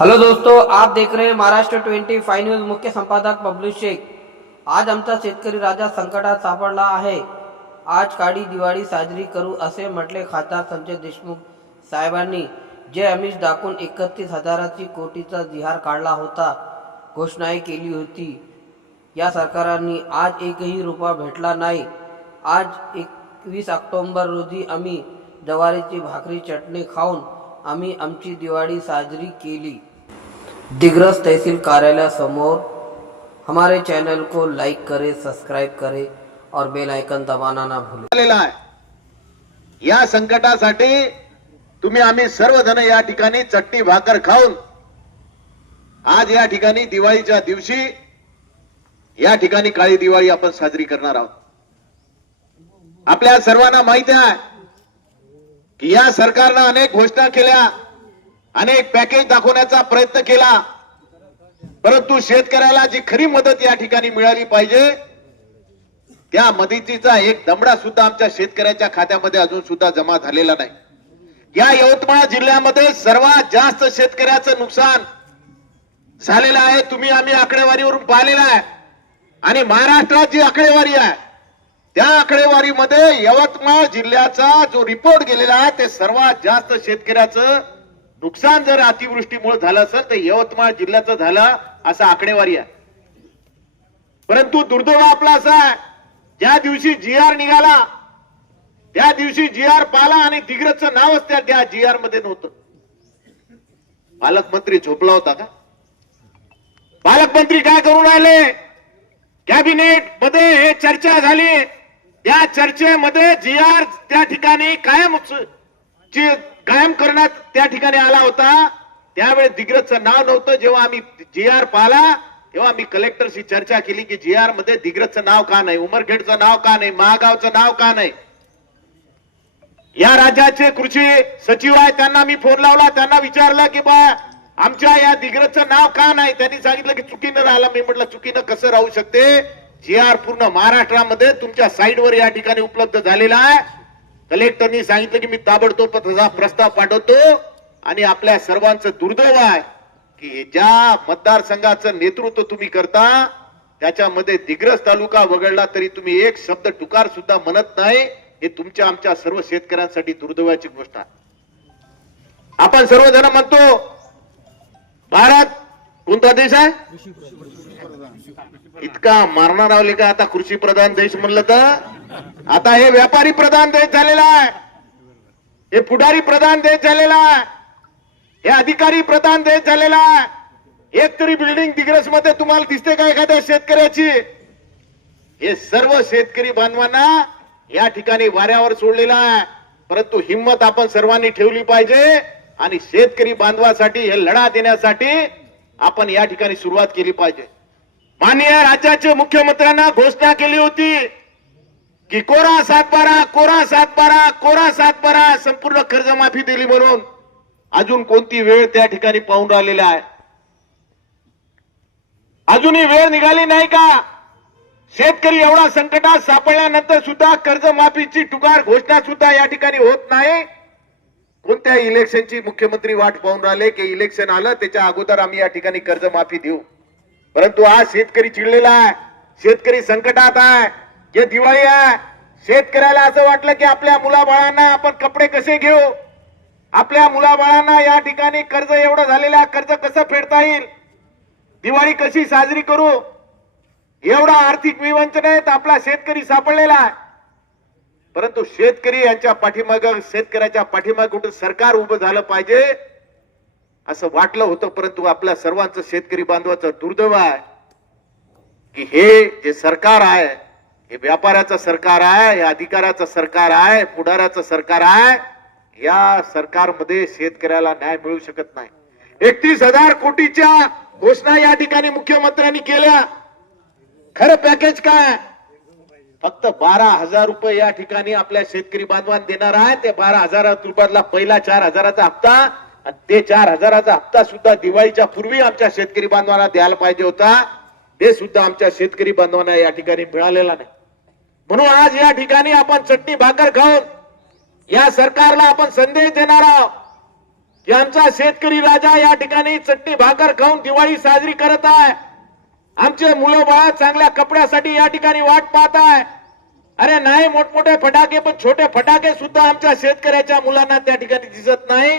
Hello दोस्तों आप देख रहे हैं महाराष्ट्र 25 न्यूज मुख्य संपादक बबलू शेख। आज आमचा शेतकरी राजा संकटात सापडला आहे। आज काळी दिवाळी साजरी करू असे म्हटले खासदार संजय देशमुख साहेबांनी जे अमिष दाखवून एकतीस हजाराची कोटीचा जिहार काढला होता घोषणाही केली होती. या सरकारांनी आज एकही रुपया भेटला नाही. आज एकवीस ऑक्टोंबर रोजी आम्ही जवारीची भाकरी चटणी खाऊन आम्ही आमची दिवाळी साजरी केली. दिग्रस तहसील कार्यालय समोर हमारे चैनल को लाइक करें सब्सक्राइब करें और बेल आयकन दबाना ना भूलें। आलेला आहे. या संकटासाठी तुम्ही आम्ही सर्वजण या ठिकाणी चटणी भाकर खाऊन आज या ठिकाणी दिवाळीच्या दिवशी या ठिकाणी काळी दिवाळी आपण साजरी करणार आहोत. आपल्या सर्वांना माहिती आहे की या सरकारनं अनेक घोषणा केल्या. अनेक पॅकेज दाखवण्याचा प्रयत्न केला. परंतु शेतकऱ्याला जी खरी मदत या ठिकाणी मिळाली पाहिजे त्या मदतीचा एक दमडा सुद्धा आमच्या शेतकऱ्याच्या खात्यामध्ये अजून सुद्धा जमा झालेला नाही. या यवतमाळ जिल्ह्यामध्ये सर्वात जास्त शेतकऱ्याचं नुकसान झालेलं आहे. तुम्ही आम्ही आकडेवारीवरून पाहिलेलं आहे. आणि महाराष्ट्रात जी आकडेवारी आहे त्या आकडेवारीमध्ये यवतमाळ जिल्ह्याचा जो रिपोर्ट गेलेला आहे ते सर्वात जास्त शेतकऱ्याचं नुकसान जर अतिवृष्टीमुळे झालं असेल तर यवतमाळ जिल्ह्याचं झालं असं आकडेवारी आहे. परंतु दुर्दैव आपला असा आहे ज्या दिवशी जी आर निघाला त्या दिवशी जी आर पाला आणि दिग्रजचं नावच त्या त्या जी आरमध्ये नव्हतं. पालकमंत्री झोपला होता का? पालकमंत्री काय करून राहिले? कॅबिनेटमध्ये हे चर्चा झाली. त्या चर्चेमध्ये जी आर त्या ठिकाणी कायम कायम करण्यात त्या ठिकाणी आला होता. त्यावेळेस दिग्रजचं नाव नव्हतं. जेव्हा आम्ही जी आर पाहिला तेव्हा मी कलेक्टरशी चर्चा केली की जी आरमध्ये दिग्रजचं नाव का नाही उमरखेडचं नाव का नाही महागावचं नाव का नाही. या राज्याचे कृषी सचिव आहे त्यांना मी फोन लावला. त्यांना विचारलं की बा आमच्या या दिग्रजचं नाव का नाही? त्यांनी सांगितलं की चुकीनं राहिलं. मी म्हटलं चुकीनं कसं राहू शकते? जी आर पूर्ण महाराष्ट्रामध्ये तुमच्या साईडवर या ठिकाणी उपलब्ध झालेला आहे. कलेक्टरनी सांगितलं की मी ताबडतोब तसा प्रस्ताव पाठवतो आणि आपल्या सर्वांचं दुर्दैव आहे की ज्या मतदारसंघाचं नेतृत्व तुम्ही करता त्याच्यामध्ये दिग्रस तालुका वगळला तरी तुम्ही एक शब्द टुकार सुद्धा म्हणत नाही. हे तुमच्या आमच्या सर्व शेतकऱ्यांसाठी दुर्दैवाची गोष्ट आहे. आपण सर्वजण म्हणतो भारत कोणता देश आहे? इतका मारणार आवले का आता कृषी प्रधान देश म्हणलं तर? आता हे व्यापारी प्रधान देश झालेला आहे. हे पुढारी प्रधान देश झालेला आहे. हे अधिकारी प्रधान देश झालेला आहे. एक तरी बिल्डिंग दिग्रसमध्ये तुम्हाला दिसते का एखाद्या शेतकऱ्याची? हे सर्व शेतकरी बांधवांना या ठिकाणी वाऱ्यावर सोडलेला आहे. परंतु हिंमत आपण सर्वांनी ठेवली पाहिजे आणि शेतकरी बांधवासाठी हे लढा देण्यासाठी आपण या ठिकाणी सुरुवात केली पाहिजे. माननीय राज्याचे मुख्यमंत्र्यांना घोषणा केली होती. की कोरा सातबारा कोरा सातबारा कोरा सातबारा संपूर्ण कर्जमाफी दिली म्हणून अजून कोणती वेळ त्या ठिकाणी पाहून राहिलेला आहे? अजूनही वेळ निघाली नाही का? शेतकरी एवढा संकटात सापडल्यानंतर सुद्धा कर्जमाफीची टुकार घोषणा सुद्धा या ठिकाणी होत नाही. कोणत्या इलेक्शनची मुख्यमंत्री वाट पाहून राहिले? की इलेक्शन आलं त्याच्या अगोदर आम्ही या ठिकाणी कर्जमाफी देऊ. परंतु आज शेतकरी चिडलेला आहे. शेतकरी संकटात आहे. जे दिवाळी आहे शेतकऱ्याला असं वाटलं की आपल्या मुलाबाळांना आपण कपडे कसे घेऊ? आपल्या मुलाबाळांना या ठिकाणी कर्ज एवढं झालेलं आहे कर्ज कसं फेडता येईल? दिवाळी कशी साजरी करू? एवढा आर्थिक विवंचनेत आपला शेतकरी सापडलेला आहे. परंतु शेतकरी यांच्या पाठीमाग शेतकऱ्याच्या पाठीमाग कुठं सरकार उभं झालं पाहिजे असं वाटलं होतं परंतु आपल्या सर्वांचं शेतकरी बांधवाचं दुर्दैव आहे की हे जे सरकार आहे हे व्यापाऱ्याचं सरकार आहे हे अधिकाऱ्याचं सरकार आहे पुढाऱ्याचं सरकार आहे या सरकारमध्ये शेतकऱ्याला न्याय मिळू शकत नाही. एकतीस हजार कोटीच्या घोषणा या ठिकाणी मुख्यमंत्र्यांनी केल्या. खरं पॅकेज काय? फक्त बारा हजार रुपये या ठिकाणी आपल्या शेतकरी बांधवान देणार आहे. ते बारा हजार रुपयातला पहिला चार हजाराचा हप्ता आणि ते चार हजाराचा हप्ता सुद्धा दिवाळीच्या पूर्वी आमच्या शेतकरी बांधवांना द्यायला पाहिजे होता. ते सुद्धा आमच्या शेतकरी बांधवांना या ठिकाणी मिळालेला नाही. म्हणून आज या ठिकाणी आपण चटणी भाकर खाऊन या सरकारला आपण संदेश देणार आहोत की आमचा शेतकरी राजा या ठिकाणी चटणी भाकर खाऊन दिवाळी साजरी करत आहे. आमचे मुलं बाळ चांगल्या कपड्यासाठी या ठिकाणी वाट पाहत आहे. अरे नाही मोठमोठे फटाके पण छोटे फटाके सुद्धा आमच्या शेतकऱ्याच्या मुलांना त्या ठिकाणी दिसत नाही.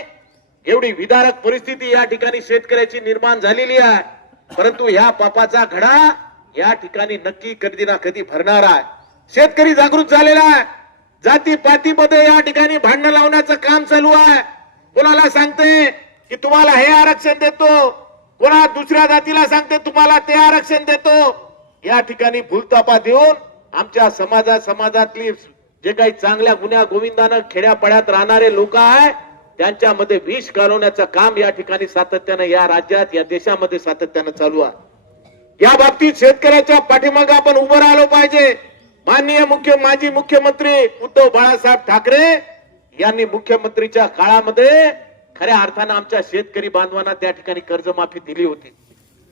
एवढी विदारक परिस्थिती या ठिकाणी शेतकऱ्याची निर्माण झालेली आहे. परंतु ह्या पापाचा घडा या ठिकाणी नक्की कधी ना कधी भरणार आहे. शेतकरी जागृत झालेला आहे. जाती पातीमध्ये या ठिकाणी भांडण लावण्याचं काम चालू आहे. कोणाला सांगते की तुम्हाला हे आरक्षण देतो? कोणा दुसऱ्या जातीला सांगते तुम्हाला ते आरक्षण देतो? या ठिकाणी भूलतापा देऊन आमच्या समाजा समाजातली जे काही चांगल्या गुन्ह्या गोविंदानं खेड्यापाड्यात राहणारे लोक आहे त्यांच्यामध्ये विष घालवण्याचं काम या ठिकाणी सातत्यानं या राज्यात या देशामध्ये सातत्यानं चालू आहे. या बाबतीत शेतकऱ्याच्या पाठीमागे आपण उभं राहिलो पाहिजे. माननीय मुख्य माजी मुख्यमंत्री उद्धव बाळासाहेब ठाकरे यांनी मुख्यमंत्रीच्या काळामध्ये खऱ्या अर्थानं आमच्या शेतकरी बांधवांना त्या ठिकाणी कर्जमाफी दिली होती.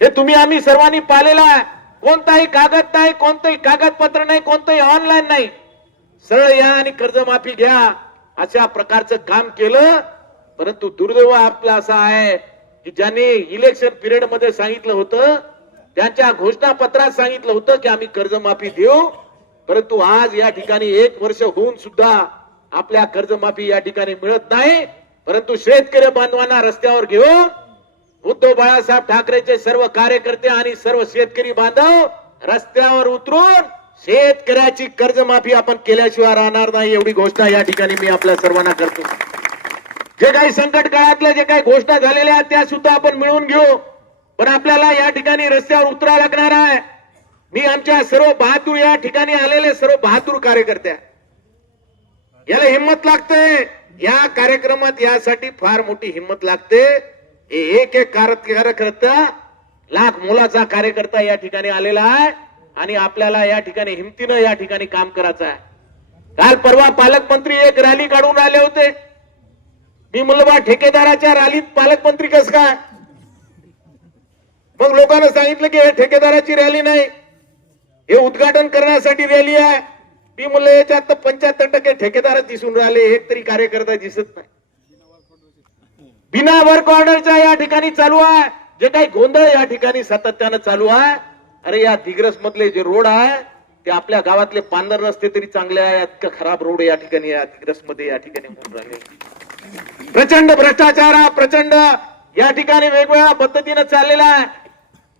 हे तुम्ही आम्ही सर्वांनी पाहिलेलं आहे. कोणताही कागद नाही कोणतंही कागदपत्र नाही कोणतंही ऑनलाईन नाही. सरळ या आणि कर्जमाफी घ्या. अशा प्रकारचं काम केलं. परंतु दुर्दैव आपला असा आहे की ज्यांनी इलेक्शन पिरियडमध्ये सांगितलं होतं त्यांच्या घोषणापत्रात सांगितलं होतं की आम्ही कर्जमाफी देऊ. परंतु आज या ठिकाणी एक वर्ष होऊन सुद्धा आपल्या कर्जमाफी या ठिकाणी मिळत नाही. परंतु शेतकरी बांधवांना रस्त्यावर घेऊन उद्धव बाळासाहेब ठाकरेचे सर्व कार्यकर्ते आणि सर्व शेतकरी बांधव रस्त्यावर उतरून शेतकऱ्याची कर्जमाफी आपण केल्याशिवाय राहणार नाही एवढी घोषणा या ठिकाणी मी आपल्या सर्वांना करतो. जे काही संकट काळातल्या जे काही घोषणा झालेल्या आहेत त्या सुद्धा आपण मिळवून घेऊ. पण आपल्याला या ठिकाणी रस्त्यावर उतरावं लागणार आहे. मी आमच्या सर्व बहादूर या ठिकाणी आलेले सर्व बहादूर कार्यकर्त्या. याला हिंमत लागते. या कार्यक्रमात यासाठी फार मोठी हिंमत लागते. एक एक कार्यकर्ता लाख मोलाचा कार्यकर्ता या ठिकाणी आलेला आहे आणि आपल्याला या ठिकाणी हिमतीनं या ठिकाणी काम करायचं आहे. काल परवा पालकमंत्री एक रॅली काढून आले होते. मी म्हणलं बा ठेकेदाराच्या रॅलीत पालकमंत्री कस काय? मग लोकांना सांगितलं की हे ठेकेदाराची रॅली नाही. हे उद्घाटन करण्यासाठी रॅली आहे. मी म्हणलं याच्यात तर पंच्याहत्तर टक्के ठेकेदारच दिसून राहिले. एक तरी कार्यकर्ता दिसत नाही. बिना वर्क ऑर्डरच्या या ठिकाणी चालू आहे. जे काही गोंधळ या ठिकाणी सातत्यानं चालू आहे. अरे या दिग्रस मधले जे रोड आहे ते आपल्या गावातले पांढर रस्ते तरी चांगले आहे इतकं खराब रोड या ठिकाणी या दिग्रसमध्ये या ठिकाणी होऊन राहिले? प्रचंड भ्रष्टाचार प्रचंड. या ठिकाणी वेगवेगळ्या पद्धतीनं चाललेला आहे.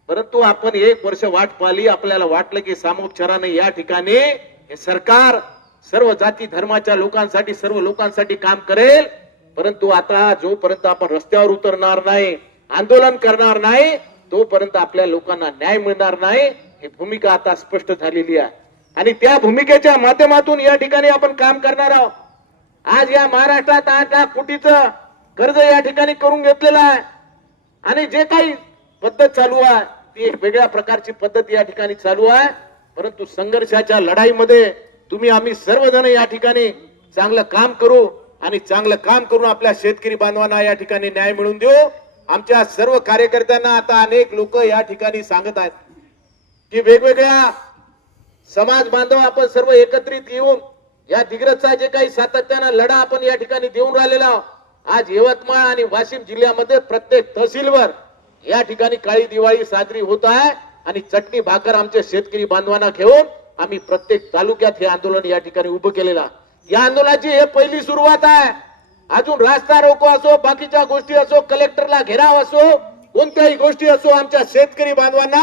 परंतु आपण एक वर्ष वाट पाहिली आपल्याला वाटलं की सामोपचाराने या ठिकाणी हे सरकार सर्व जाती धर्माच्या लोकांसाठी सर्व लोकांसाठी काम करेल. परंतु आता जोपर्यंत आपण रस्त्यावर उतरणार नाही आंदोलन करणार नाही तोपर्यंत आपल्या लोकांना न्याय मिळणार नाही. ही भूमिका आता स्पष्ट झालेली आहे. आणि त्या भूमिकेच्या माध्यमातून या ठिकाणी आपण काम करणार आहोत. आज या महाराष्ट्रात आठ लाख कोटीचं कर्ज या ठिकाणी करून घेतलेलं आहे. आणि जे काही पद्धत चालू आहे ती एक वेगळ्या प्रकारची पद्धत या ठिकाणी चालू आहे. परंतु संघर्षाच्या लढाईमध्ये तुम्ही आम्ही सर्वजण या ठिकाणी चांगलं काम करू आणि चांगलं काम करून आपल्या शेतकरी बांधवांना या ठिकाणी न्याय मिळवून देऊ. आमच्या सर्व कार्यकर्त्यांना आता अनेक लोक या ठिकाणी सांगत आहेत की वेगवेगळ्या समाज बांधव आपण सर्व एकत्रित येऊन या दिग्रजचा जे काही सातत्यानं लढा आपण या ठिकाणी देऊन राहिलेला आज यवतमाळ आणि वाशिम जिल्ह्यामध्ये प्रत्येक तहसीलवर या ठिकाणी काळी दिवाळी साजरी होत आहे आणि चटणी भाकर आमच्या शेतकरी बांधवांना घेऊन आम्ही प्रत्येक तालुक्यात हे आंदोलन या ठिकाणी उभं केलेलं या आंदोलनाची हे पहिली सुरुवात आहे. अजून रास्ता रोको असो बाकीच्या गोष्टी असो कलेक्टरला घेराव असो कोणत्याही गोष्टी असो आमच्या शेतकरी बांधवांना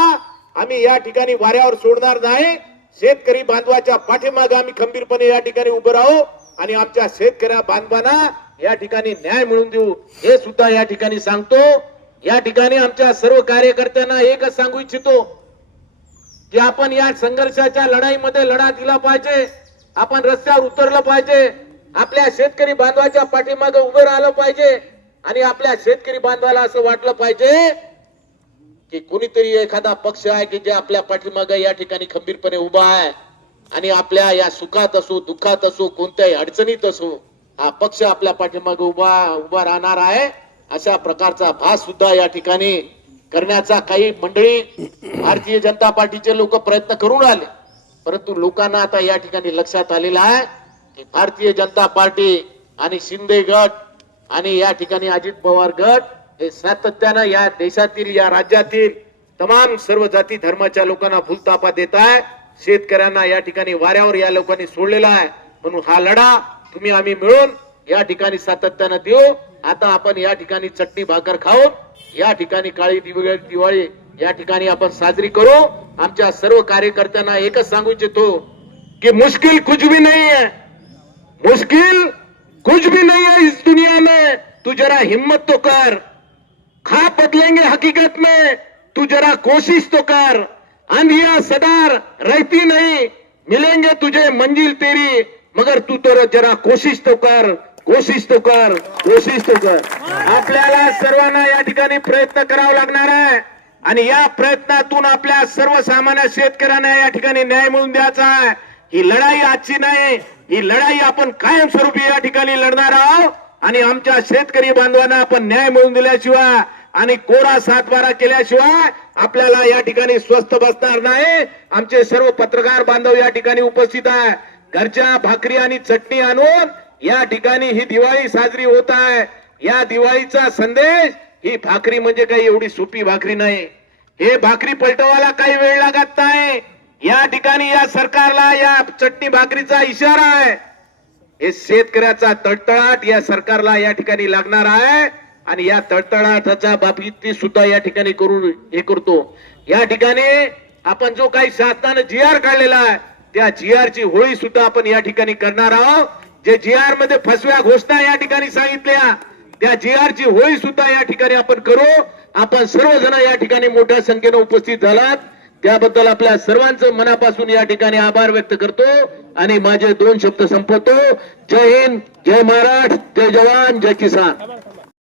आम्ही या ठिकाणी वाऱ्यावर सोडणार नाही. शेतकरी बांधवाच्या पाठीमागे आम्ही खंबीरपणे या ठिकाणी उभं राहू आणि आमच्या शेतकऱ्या बांधवांना या ठिकाणी न्याय मिळवून देऊ. हे सुद्धा या ठिकाणी सांगतो. या ठिकाणी आमच्या सर्व कार्यकर्त्यांना एकच सांगू इच्छितो की आपण या संघर्षाच्या लढाईमध्ये लढा दिला पाहिजे आपण रस्त्यावर उतरलं पाहिजे आपल्या शेतकरी बांधवाच्या पाठीमागे उभं राहिलं पाहिजे आणि आपल्या शेतकरी बांधवाला असं वाटलं पाहिजे की कोणीतरी एखादा पक्ष आहे की जे आपल्या पाठीमागे या ठिकाणी खंबीरपणे उभा आहे आणि आपल्या या सुखात असो दुःखात असो कोणत्याही अडचणीत असो हा पक्ष आपल्या पाठीमागे उभा उभा राहणार आहे. अशा प्रकारचा भास सुद्धा या ठिकाणी करण्याचा काही मंडळी भारतीय जनता पार्टीचे लोक प्रयत्न करून आले परंतु लोकांना आता या ठिकाणी लक्षात आलेलं आहे की भारतीय जनता पार्टी आणि शिंदे गट आणि या ठिकाणी अजित पवार गट हे सातत्यानं या देशातील या राज्यातील तमाम सर्व जाती धर्माच्या लोकांना भूलतापा देत आहे. शेतकऱ्यांना या ठिकाणी वाऱ्यावर या लोकांनी सोडलेला आहे. म्हणून हा लढा तुम्ही आम्ही मिळून या ठिकाणी सातत्यानं देऊ. आता आपण या ठिकाणी चटणी भाकर खाऊन या ठिकाणी काळी दिवाळी दिवाळी या ठिकाणी आपण साजरी करू. आमच्या सर्व कार्यकर्त्यांना एकच सांगू इच्छितो की मुश्किल कुछ भी नहीं है. मुश्किल कुछ भी नहीं है इस दुनिया में. तू जरा हिम्मत तो कर. खा बदलेंगे हकीकत में. तू जरा कोशिश तो कर. अंधिया सदार रहती नहीं. मिलेंगे तुझे मंजिल तेरी मगर तू तो जरा कोशिश तो कर. कोशिश तो कर कोशिश तो कर. आपल्याला सर्वांना या ठिकाणी प्रयत्न करावा लागणार आहे. आणि या प्रयत्नातून आपल्या सर्वसामान्य शेतकऱ्यांना या ठिकाणी न्याय मिळवून द्यायचा आहे. ही लढाई आजची नाही ही लढाई आपण कायमस्वरूपी या ठिकाणी लढणार आहोत. आणि आमच्या शेतकरी बांधवांना आपण न्याय मिळवून दिल्याशिवाय आणि कोरा सातबारा केल्याशिवाय आपल्याला या ठिकाणी स्वस्त बसणार नाही. आमचे सर्व पत्रकार बांधव या ठिकाणी उपस्थित आहे. घरच्या भाकरी आणि चटणी आणून या ठिकाणी ही दिवाळी साजरी होत आहे. या दिवाळीचा संदेश ही भाकरी म्हणजे काही एवढी सोपी भाकरी नाही. हे भाकरी पलटवायला काही वेळ लागत नाही. या ठिकाणी या सरकारला या चटणी भाकरीचा इशारा आहे. हे शेतकऱ्याचा तळतळाट या सरकारला या ठिकाणी लागणार आहे. आणि या तळतळाटाच्या बाबतीत सुद्धा या ठिकाणी करून हे करतो. या ठिकाणी आपण जो काही शासनानं जी आर काढलेला आहे त्या जी आर ची होळी सुद्धा आपण या ठिकाणी करणार आहोत. जे जी आरमध्ये फसव्या घोषणा या ठिकाणी सांगितल्या त्या जी आर ची होळी सुद्धा या ठिकाणी आपण करू. आपण सर्वजण या ठिकाणी मोठ्या संख्येनं उपस्थित झालात. त्याबद्दल आपल्या सर्वांचं मनापासून या ठिकाणी आभार व्यक्त करतो आणि माझे दोन शब्द संपवतो. जय हिंद जय महाराष्ट्र जय जवान जय किसान.